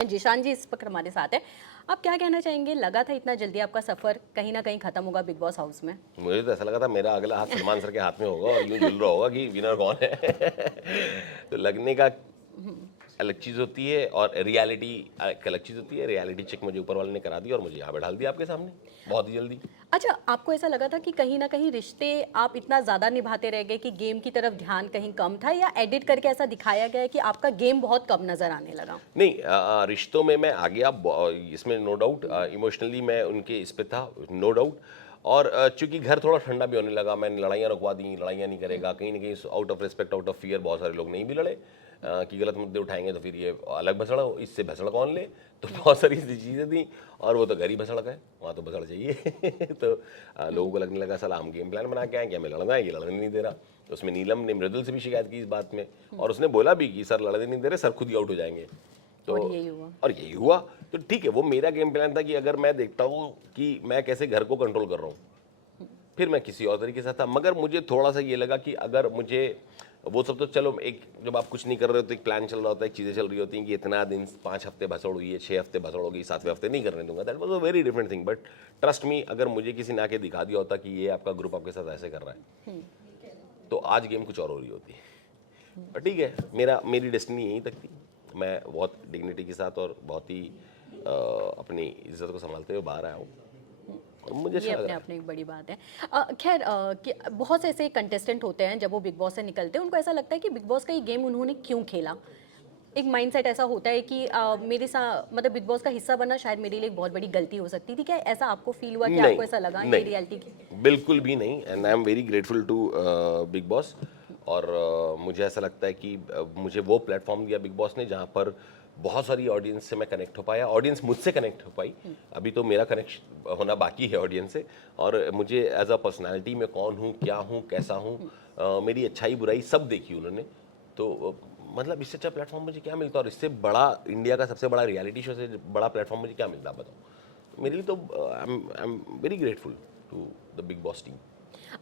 जिशान जी इस वक्त हमारे साथ है। आप क्या कहना चाहेंगे, लगा था इतना जल्दी आपका सफर कहीं ना कहीं खत्म होगा बिग बॉस हाउस में? मुझे तो ऐसा लगा था मेरा अगला हाथ सलमान सर के हाथ में होगा और यूं झूल रहा होगा कि विनर कौन है। तो लगने का अलग चीज़ होती है और रियलिटी एक अलग चीज़ होती है। रियलिटी चेक मुझे ऊपर वाले ने करा दी और मुझे यहाँ पे डाल दिया आपके सामने बहुत ही जल्दी। अच्छा, आपको ऐसा लगा था कि कहीं ना कहीं रिश्ते आप इतना ज्यादा निभाते रह गए कि गेम की तरफ ध्यान कहीं कम था, या एडिट करके ऐसा दिखाया गया है कि आपका गेम बहुत कम नजर आने लगा? नहीं, रिश्तों में मैं आ गया, इसमें नो डाउट। इमोशनली मैं उनके इस पे था, नो डाउट। और चूंकि घर थोड़ा ठंडा भी होने लगा, मैंने लड़ाइयाँ रुकवा दी, लड़ाइयाँ नहीं करेगा, कहीं ना कहीं out of respect, out of fear बहुत सारे लोग नहीं भी लड़े कि गलत मुद्दे उठाएंगे तो फिर ये अलग भसड़ा हो, इससे भसड़ कौन ले। तो बहुत सारी ऐसी चीज़ें थी और वो तो घर ही भसड़ गए, वहाँ तो भसड़ चाहिए। तो लोगों को लगने लगा साला हम गेम प्लान बना के आए, क्या हमें लड़ना है, ये लड़ने नहीं दे रहा। तो उसमें नीलम ने मृदुल से भी शिकायत की इस बात में और उसने बोला भी कि सर लड़ने नहीं दे रहे, सर खुद ही आउट हो जाएंगे। तो और यही हुआ। और यही हुआ। तो ठीक है, वो मेरा गेम प्लान था कि अगर मैं देखता हूँ कि मैं कैसे घर को कंट्रोल कर रहा हूँ फिर मैं किसी और तरीके से था। मगर मुझे थोड़ा सा ये लगा कि अगर मुझे वो सब तो चलो, एक जब आप कुछ नहीं कर रहे हो तो एक प्लान चल रहा होता है, एक चीज़ें चल रही होती हैं कि इतना दिन 5 हफ्ते भसड़ हुई है, 6 हफ्ते भसड़ होगी, 7वें हफ्ते नहीं करने दूंगा। That was a very different thing. But trust me, अगर मुझे किसी ने आके दिखा दिया होता कि ये आपका ग्रुप आपके साथ ऐसे कर रहा है तो आज गेम कुछ और हो रही होती। पर ठीक है, मेरी डेस्टिनी यहीं तक थी। मैं बहुत डिग्निटी के साथ और बहुत ही अपनी इज्जत को संभालते हुए बाहर आया हूँ और मुझे ये अच्छा लग अपने रहा आप में एक बड़ी बात है। खैर, कि बहुत से ऐसे कंटेस्टेंट होते हैं जब वो बिग बॉस से निकलते हैं उनको ऐसा लगता है कि बिग बॉस का ये गेम उन्होंने क्यों खेला। एक माइंडसेट ऐसा होता है कि मेरे साथ मतलब बिग बॉस का हिस्सा बनना शायद मेरे लिए एक बहुत बड़ी गलती हो सकती थी। क्या ऐसा आपको फील हुआ है। कि नहीं, आपको ऐसा लगा ये नहीं, रियलिटी की? बिल्कुल भी नहीं। And I am very grateful to Bigg Boss. और मुझे ऐसा लगता है कि मुझे वो प्लेटफॉर्म दिया बिग बॉस ने जहाँ पर बहुत सारी ऑडियंस से मैं कनेक्ट हो पाया, ऑडियंस मुझसे कनेक्ट हो पाई। अभी तो मेरा कनेक्शन होना बाकी है ऑडियंस से। और मुझे एज अ पर्सनैलिटी में कौन हूँ, क्या हूँ, कैसा हूँ, मेरी अच्छाई बुराई सब देखी उन्होंने। तो मतलब इससे अच्छा प्लेटफॉर्म मुझे क्या मिलता, और इससे बड़ा इंडिया का सबसे बड़ा रियलिटी शो से बड़ा प्लेटफॉर्म मुझे क्या मिलता, आप बताओ। मेरे लिए तो I am very grateful to the Bigg Boss team.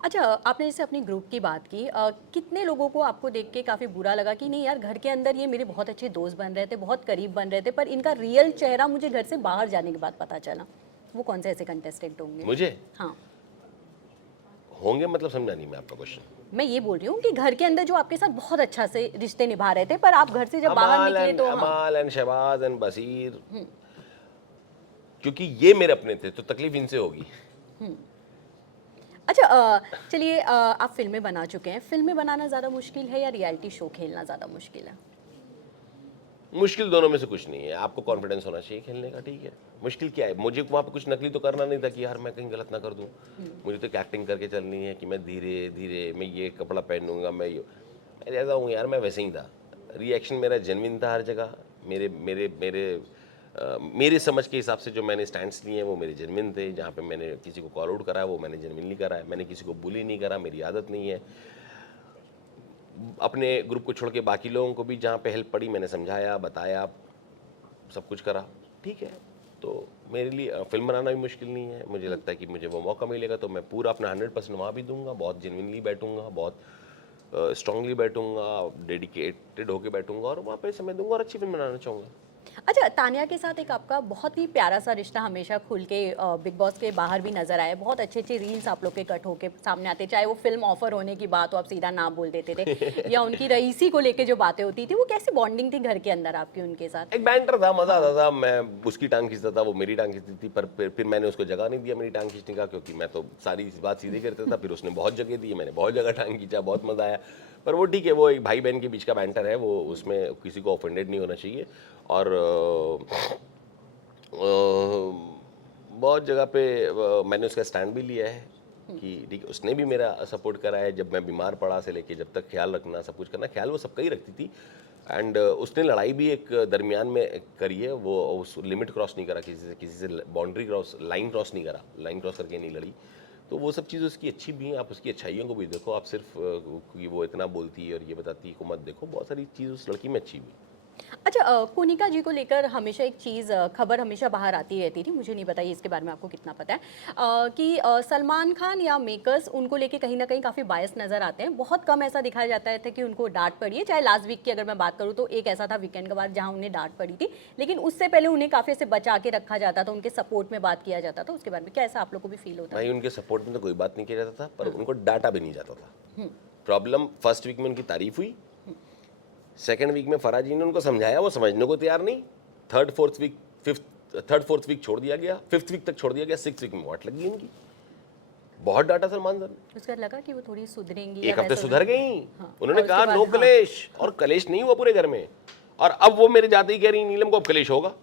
अच्छा, आपने जैसे अपने ग्रुप की बात की, कितने लोगों को आपको देख के काफ़ी बुरा लगा कि नहीं यार, घर के अंदर ये मेरे बहुत अच्छे दोस्त बन रहे थे, बहुत करीब बन रहे थे, पर इनका रियल चेहरा मुझे घर से बाहर जाने के बाद पता चला? वो कौन से ऐसे कंटेस्टेंट होंगे? मुझे हाँ, होंगे मतलब समझा नहीं मैं आपका क्वेश्चन। मैं ये बोल रही हूँ कि घर के अंदर जो आपके साथ बहुत अच्छा से रिश्ते निभा रहे थे, पर आप घर से जब बाहर निकले तो हाँ। अमाल एंड शहबाज एंड बसीर, क्योंकि ये मेरे अपने थे तो तकलीफ इनसे होगी। अच्छा, चलिए, आप फिल्में बना चुके हैं, फिल्में बनाना ज़्यादा मुश्किल है या रियलिटी शो खेलना ज़्यादा मुश्किल है? मुश्किल दोनों में से कुछ नहीं है, आपको कॉन्फिडेंस होना चाहिए खेलने का, ठीक है। मुश्किल क्या है, मुझे वहाँ पे कुछ नकली तो करना नहीं था कि यार मैं कहीं गलत ना कर दूँ। मुझे तो एक एक्टिंग करके चलनी है कि मैं धीरे धीरे मैं ये कपड़ा पहनूंगा, मैं ये ऐसा हूँ यार, मैं वैसे ही था। रिएक्शन मेरा जेन्युइन था हर जगह। मेरे मेरे मेरे मेरे समझ के हिसाब से जो मैंने स्टैंड्स लिए हैं वो मेरे जेन्युइन थे। जहाँ पे मैंने किसी को कॉल आउट करा है वो मैंने जेन्युइनली करा है। मैंने किसी को बुली नहीं करा, मेरी आदत नहीं है। अपने ग्रुप को छोड़ के बाकी लोगों को भी जहाँ पे हेल्प पड़ी मैंने समझाया, बताया, सब कुछ करा, ठीक है। तो मेरे लिए फिल्म बनाना भी मुश्किल नहीं है। मुझे लगता है कि मुझे वो मौका मिलेगा तो मैं पूरा अपना 100% वहाँ भी दूंगा, बहुत जेन्युइनली बैठूंगा, बहुत स्ट्रांगली बैठूंगा, डेडिकेटेड होके बैठूंगा और वहाँ पे समय दूंगा और अच्छी फिल्म बनाना चाहूँगा। अच्छा, तान्या के साथ एक आपका बहुत ही प्यारा सा रिश्ता हमेशा खुल के बिग बॉस के बाहर भी नजर आया। बहुत अच्छे अच्छे रील्स आप लोग के कट होके सामने आते, चाहे वो फिल्म ऑफर होने की बात हो, आप सीधा नाम बोल देते थे, या उनकी रईसी को लेके जो बातें होती थी, वो कैसी बॉन्डिंग थी घर के अंदर आपकी उनके साथ? एक बैंटर था, मजा हाँ। आता था। मैं उसकी टांग खींचता था, वो मेरी टांग खींचती थी। पर फिर मैंने उसको जगह नहीं दिया मेरी टांग खींचने का, क्योंकि मैं तो सारी बात सीधे करता था। फिर उसने बहुत जगह दी, मैंने बहुत जगह टांग खींचा, बहुत मजा आया। पर वो ठीक है, वो एक भाई बहन के बीच का बैंटर है, वो उसमें किसी को ऑफेंडेड नहीं होना चाहिए। और बहुत जगह पे मैंने उसका स्टैंड भी लिया है कि ठीक है, उसने भी मेरा सपोर्ट करा है। जब मैं बीमार पड़ा से लेके जब तक ख्याल रखना, सब कुछ करना, ख्याल वो सबका ही रखती थी। एंड उसने लड़ाई भी एक दरमियान में करी है, वो उस लिमिट क्रॉस नहीं करा किसी से बाउंड्री क्रॉस, लाइन क्रॉस नहीं करा, लाइन क्रॉस करके नहीं लड़ी। तो वो सब चीज़ उसकी अच्छी भी हैं। आप उसकी अच्छाइयों को भी देखो, आप सिर्फ कि वो इतना बोलती है और ये बताती है को मत देखो, बहुत सारी चीज़ उस लड़की में अच्छी भी है। अच्छा, कोनिका जी को लेकर हमेशा एक चीज़ खबर हमेशा बाहर आती रहती थी, मुझे नहीं पता ये इसके बारे में आपको कितना पता है, कि सलमान खान या मेकर्स उनको लेके कहीं ना कहीं काफ़ी बायस नज़र आते हैं। बहुत कम ऐसा दिखाया जाता है था कि उनको डांट पड़ी है। चाहे लास्ट वीक की अगर मैं बात करूँ तो एक ऐसा था वीकेंड के बाद जहाँ उन्हें डांट पड़ी थी, लेकिन उससे पहले उन्हें काफ़ी ऐसे बचा के रखा जाता था, उनके सपोर्ट में बात किया जाता था। उसके बारे में क्या ऐसा आप लोग को भी फील होता भाई है? उनके सपोर्ट में तो कोई बात नहीं किया जाता था, पर उनको डाटा भी नहीं जाता था। प्रॉब्लम फर्स्ट वीक में उनकी तारीफ हुई, सेकंड वीक में फराज जी ने उनको समझाया, वो समझने को तैयार नहीं। थर्ड फोर्थ वीक छोड़ दिया गया, फिफ्थ वीक तक छोड़ दिया गया, सिक्स वीक में वाट लग गई उनकी। बहुत डाटा सलमान सर ने। उसका लगा कि वो थोड़ी सुधरेंगी या एक हफ्ते वैसा सुधर गई। हाँ, उन्होंने और कहा उसके नो बाद, हाँ। कलेश, और कलेश नहीं हुआ पूरे घर में। और अब वो मेरे जाते ही कह रही नीलम को अब कलेश होगा।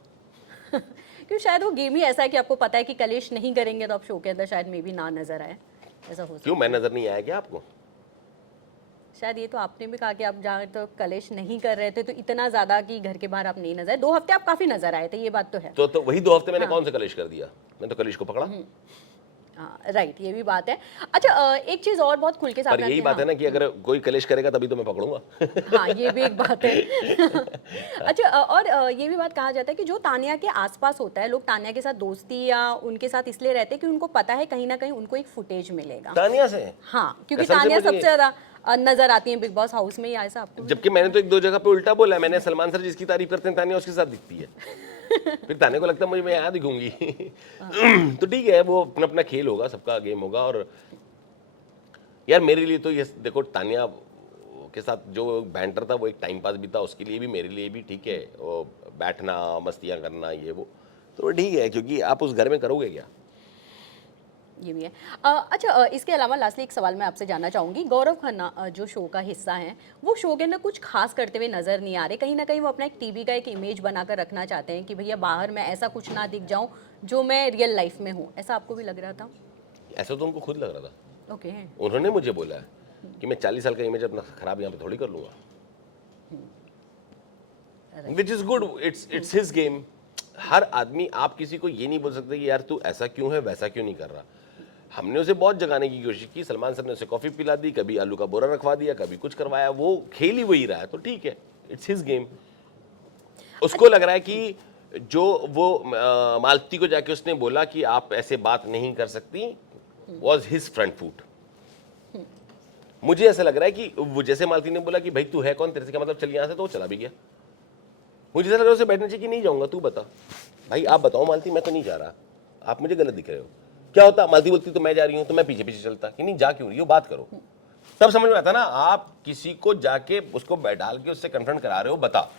क्यों, शायद वो गेम ही ऐसा है कि आपको पता है कि कलेश नहीं करेंगे तो आप शो के अंदर शायद मे भी ना नजर आए, ऐसा हो सकता क्यों, है। मैं नजर नहीं आया क्या आपको? शायद ये तो आपने भी कहा कि आप जहाँ तो कलेश नहीं कर रहे थे तो इतना ज्यादा कि घर के बाहर आप नहीं नजर आए। 2 हफ्ते आप काफी नजर आए थे, ये बात तो है। तो वही 2 हफ्ते मैंने हाँ। कौन सा कलेश कर दिया? मैं तो कलेश को पकड़ा। हाँ, राइट, ये भी बात है। अच्छा, एक चीज और बहुत खुल के पर सामने यही आती बात है हाँ। ना कि अगर कोई कलेश करेगा तभी तो मैं पकड़ूंगा। हाँ, ये भी एक बात है। अच्छा, और ये भी बात कहा जाता है कि जो तानिया के आसपास होता है, लोग तानिया के साथ दोस्ती या उनके साथ इसलिए रहते हैं कि उनको पता है कहीं ना कहीं उनको एक फुटेज मिलेगा। तानिया से? हाँ, क्योंकि कसम से तानिया मुझे सबसे ज्यादा नजर आती है बिग बॉस हाउस में, ही ऐसा आपको भी जबकि मैंने तो एक दो जगह पे उल्टा बोला है। मैंने सलमान सर जिसकी तारीफ करते हैं तानिया उसके साथ दिखती है। फिर ताने को लगता है मुझे मैं यहाँ दिखूंगी। तो ठीक है, वो अपना अपना खेल होगा, सबका गेम होगा। और यार मेरे लिए तो ये देखो, तानिया के साथ जो बैंटर था वो एक टाइम पास भी था, उसके लिए भी मेरे लिए भी ठीक है। वो बैठना, मस्तियाँ करना, ये वो तो ठीक है, क्योंकि आप उस घर में करोगे क्या? ये भी है। अच्छा, इसके अलावा लास्टली एक सवाल मैं आपसे जानना चाहूँगी। गौरव खन्ना जो शो का हिस्सा हैं, वो शो के अंदर कुछ खास करते हुए नज़र नहीं आ रहे। कहीं ना कहीं वो अपना एक टीवी का एक इमेज बनाकर रखना चाहते हैं कि भैया बाहर मैं ऐसा कुछ ना दिख जाऊँ जो मैं रियल लाइफ में हूँ। ऐसा आपको भी लग रहा था? ऐसा तो उनको खुद लग रहा था। ओके। उन्होंने मुझे बोला है कि मैं 40 साल का इमेज अपना खराब यहाँ पे थोड़ी कर लूंगा। Which is good, it's his game. हर आदमी, आप किसी को ये नहीं बोल सकते कि यार तू ऐसा क्यों है, वैसा क्यों नहीं कर रहा। हमने उसे बहुत जगाने की कोशिश की। सलमान सर ने उसे कॉफी पिला दी, कभी आलू का बोरा रखवा दिया, कभी कुछ करवाया। वो खेल ही वही रहा है, तो ठीक है, इट्स हिज गेम। उसको लग रहा है कि जो वो मालती को जाके उसने बोला कि आप ऐसे बात नहीं कर सकती, वॉज हिज फ्रंट फुट। मुझे ऐसा लग रहा है कि वो जैसे मालती ने बोला कि भाई तू है कौन, तेरे से क्या मतलब, चल यहाँ से, तो वो चला भी गया। मुझे ऐसा लग रहा है उसे बैठना चाहिए कि नहीं जाऊंगा, तू बता भाई, आप बताओ मालती, मैं तो नहीं जा रहा, आप मुझे गलत दिख रहे हो। क्या होता, मालती बोलती तो मैं जा रही हूँ, तो मैं पीछे पीछे चलता कि नहीं जा क्यों रही हो, बात करो। तब समझ में आता ना, आप किसी को जाके उसको बैठाल के उससे कन्फ्रंट करा रहे हो, बता।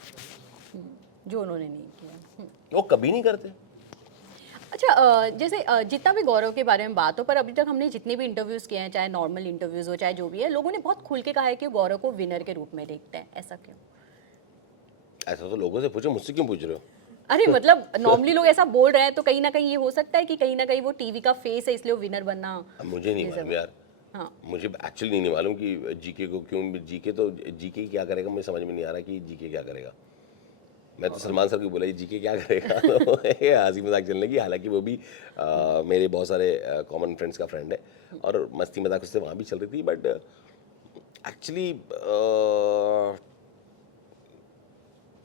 जो उन्होंने नहीं किया। वो कभी नहीं करते। अच्छा, जैसे जितना भी गौरव के बारे में बात हो, पर अभी तक हमने जितने भी इंटरव्यूज़ किए हैं, चाहे नॉर्मल इंटरव्यूज़ हो चाहे जो भी है, लोगों ने बहुत खुल के कहा है कि गौरव को विनर के रूप में देखते हैं। ऐसा क्यों? ऐसा तो लोगों से पूछो, मुझसे क्यों पूछ रहे हो? अरे मतलब नॉर्मली लोग ऐसा बोल रहे हैं, तो कहीं ना कहीं ये हो सकता है कि कहीं ना कहीं वो टीवी का फेस है इसलिए वो विनर बनना। अब मुझे नहीं मालूम यार। हाँ, मुझे एक्चुअली नहीं मालूम कि जीके को क्यों, जीके तो जीके क्या करेगा, मुझे समझ में नहीं आ रहा कि जीके क्या करेगा। मैं तो सलमान सर को बोला जीके क्या करेगा, तो हंसी मजाक चलने लगी। हालांकि वो भी मेरे बहुत सारे कॉमन फ्रेंड्स का फ्रेंड है और मस्ती मजाक उससे वहाँ भी चल रही थी। बट एक्चुअली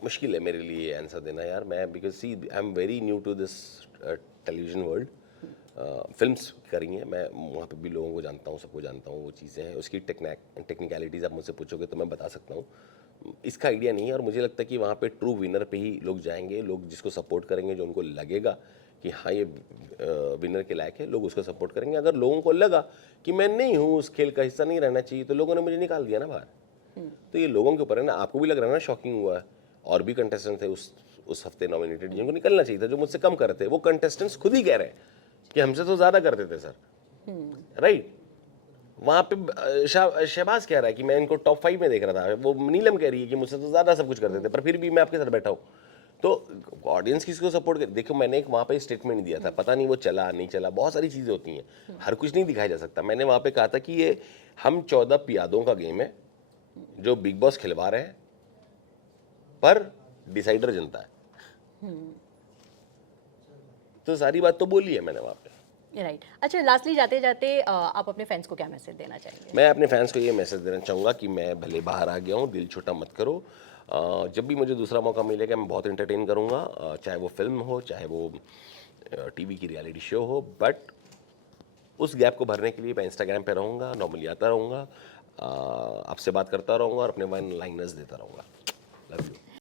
मुश्किल है मेरे लिए आंसर देना यार। मैं because see I am very new to this television world. Films करी हैं, मैं वहाँ पे भी लोगों को जानता हूँ, सबको जानता हूँ, वो चीज़ें हैं। उसकी टेक्निकलिटीज़ आप मुझसे पूछोगे तो मैं बता सकता हूँ, इसका आइडिया नहीं है। और मुझे लगता है कि वहाँ पे ट्रू विनर पे ही लोग जाएंगे, लोग जिसको सपोर्ट करेंगे, जो उनको लगेगा कि हाँ ये विनर के लायक है, लोग उसको सपोर्ट करेंगे। अगर लोगों को लगा कि मैं नहीं हूँ, उस खेल का हिस्सा नहीं रहना चाहिए, तो लोगों ने मुझे निकाल दिया ना बाहर। तो ये लोगों के ऊपर है ना। आपको भी लग रहा है ना शॉकिंग हुआ है, और भी कंटेस्टेंट थे उस हफ्ते नॉमिनेटेड जिनको निकलना चाहिए था, जो मुझसे कम कर रहे थे। वो कंटेस्टेंट्स खुद ही कह रहे हैं कि हमसे तो ज़्यादा करते थे सर, राइट। वहाँ पे शहबाज कह रहा है कि मैं इनको टॉप 5 में देख रहा था, वो नीलम कह रही है कि मुझसे तो ज़्यादा सब कुछ करते थे, पर फिर भी मैं आपके साथ बैठा हूँ। तो ऑडियंस किसको सपोर्ट कर, देखो मैंने एक वहाँ पे स्टेटमेंट दिया था, पता नहीं वो चला नहीं चला, बहुत सारी चीज़ें होती हैं, हर कुछ नहीं दिखाया जा सकता। मैंने वहाँ पे कहा था कि ये हम 14 पियादों का गेम है जो बिग बॉस खिलवा रहे हैं, पर डिसाइडर जनता है। तो सारी बात तो बोली है मैंने वहाँ पे। राइट। अच्छा, लास्टली जाते जाते आप अपने फैंस को क्या मैसेज देना चाहेंगे? मैं अपने फैंस को ये मैसेज देना चाहूँगा कि मैं भले बाहर आ गया हूँ, दिल छोटा मत करो। जब भी मुझे दूसरा मौका मिलेगा मैं बहुत एंटरटेन करूँगा, चाहे वो फिल्म हो, चाहे वो टीवी की रियलिटी शो हो, बट उस गैप को भरने के लिए मैं इंस्टाग्राम पे रहूँगा, नॉर्मली आता रहूँगा, आपसे बात करता रहूँगा और अपने वन लाइनर्स देता रहूँगा। Love you.